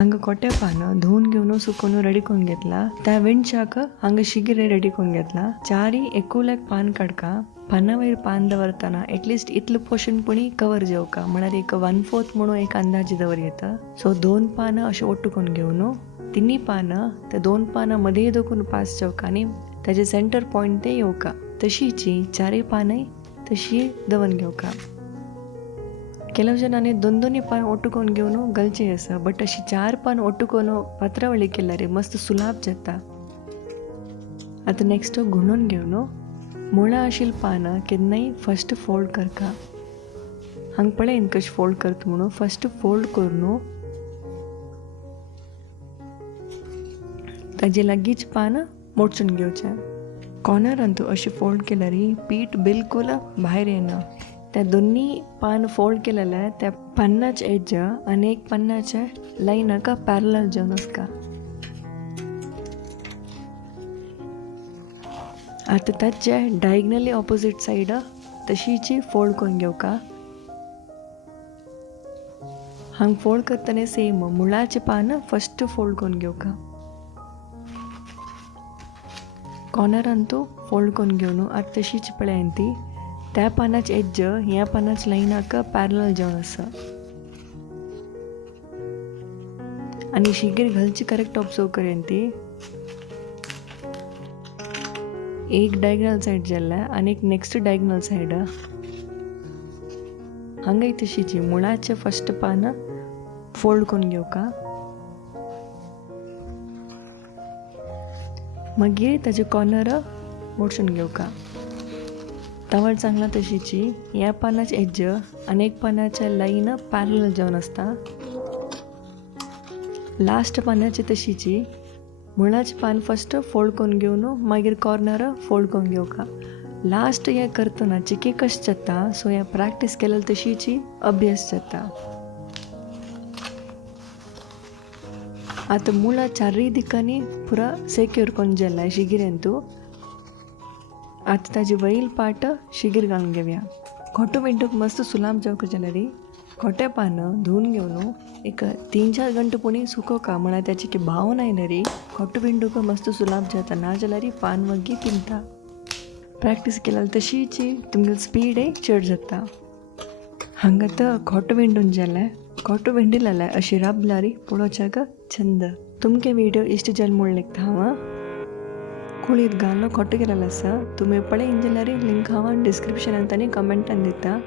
हांगा कोटे पानं धुवून घेऊन सुकून रेडी करून घेतला. त्या विंडशाक हांगा शिगिरे रेडी करून घेतला. चारी एकुलेक पान काडका. पानावयर पान दवरतना एटलिस्ट इतलं पोर्शन पुणी कवर जेवका म्हळ्यार एक 1/4 म्हणून एक अंदाजे दवर येता. सो 2 पानं अशें ओट्टून घेवन तिन्ही पानं त्या 2 पानां मध्ये दोकून पास जेवका आनी त्याचे सेंटर पॉइंट ते येवका तशीची चारय पानय तशी दवन घेवका. ಕೆಲವು ಜನ दोन्ही पान ओट्टून घेऊन गलचे आसा बट अशी 4 पान ओट्टून पात्रावळी केल्यार मस्त सुलाब जाता. आता नेक्स्ट घुणून घेऊन मुळा आशिल्ली पानां केन्नाय फर्स्ट फोल्ड करका. हांगा पळयन कशें फोल्ड करता म्हणून फर्स्ट फोल्ड करून ताजे लागींच पान मोडचून घेवचें. कॉर्नरांतू अशें फोल्ड केल्यार पीठ बिलकुल भायर येना. त्या दोन्ही पान फोल्ड केलेल्या त्या पानाच्या एज आणि एक पानाच्या लाईनाका पॅरलल जावन आसका. आता ताच्या डायगनली ऑपोजिट साईड तशीची फोल्ड करून घेवका. हांगा फोल्ड करतना सेम मुळाचे पान फर्स्ट फोल्ड करून घेवका. कॉर्नरांतू फोल्ड करून घेवन आता तशीच पळयन ती त्या पानाची एज ह्या पानाच्या लाईनाक पॅरलल जावन आसा. आनी शिगीर घालची करेक्ट ऑब्जर्व करेन ती एक डायगनल साइड जाल्ल्या आनी एक नेक्स्ट डायगनल साइड. हांगाय तशीची मुळाचे फर्स्ट पान फोल्ड करून घेवका. मागीर ताजे कॉर्नर मोडचून घेवका. तवळ चांगला तशीची ह्या पानाची एज आनी एक पानाच्या लाईन पॅरलल जावन आसता. लास्ट पानाची तशीची मुळाचे पान फर्स्ट फोल्ड करून घेवन मागीर कॉर्नर फोल्ड करून घेवका. लास्ट हे करतना चिकी कशें जाता सो हे प्रॅक्टीस केलेली तशीची अभ्यास जाता. आता मुळा चारय दिकांनी पुरा सेक्यूर करून जाल्ला शिगिऱ्यांतू. आता ताजी वैल पाट शिगीर घालून घेवया. खोटो विंडूक मस्त सुलाब जावक जाल्यार खोटे पानं धुवून घेवन एक 3-4 घंटे पुणी सुकोवका म्हळ्यार त्याची की भाव नायल्यार खोटो विंडूक मस्त सुलाब जाता. ना जाल्यार पान वग्गी तिनता. प्रॅक्टीस केल्यार तशीची तुमगे स्पीडय चड जाता. हांगा तर खोटो विंडून जाल्यार खोटो विंडिल्ल्या अशी राबल्यार पळोवच्याक छंद. तुमगे विडियो इश्ट जाल म्हूण लेखता हांव कुळीत घालो खोटो केलेलो आसा. तुम्ही पळय जाल्यार लिंक हांव डिस्क्रिप्शनांत आनी कमेंटान दिता.